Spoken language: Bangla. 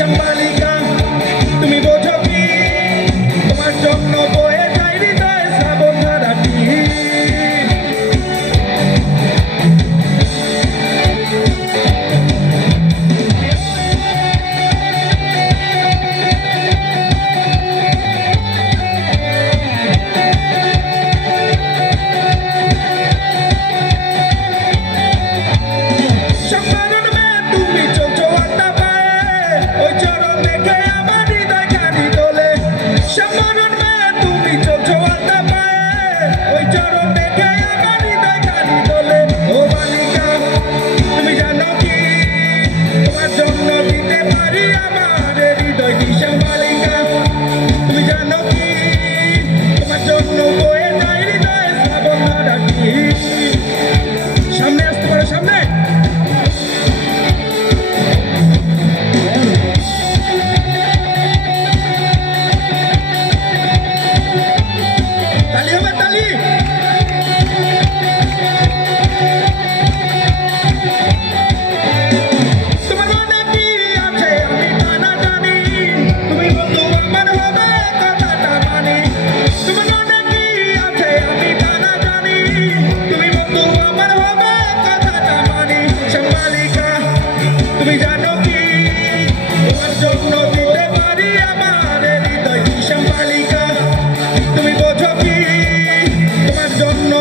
শ্যামবালিকা তুমি বোঝো কি তোমার জন্য বয়ে যায় হৃদয় শ্রাবণ ধারাটি সামনে আসতে পারো সামনে তালি হবে তালি তোমার মনে কি আছে আমি তা না জানি তুমি বন্ধু আমার হবে কথাটা মানি তোমার মনে কি আছে আমি তা না জানি তুমি বন্ধু আমার হবে কথাটা মানি শ্যামবালিকা তুমি জানো কি তোমার জন্য দিতে পারি আমার হৃদয় শ্যামবালিকা তুমি বোঝো কি তোমার জন্য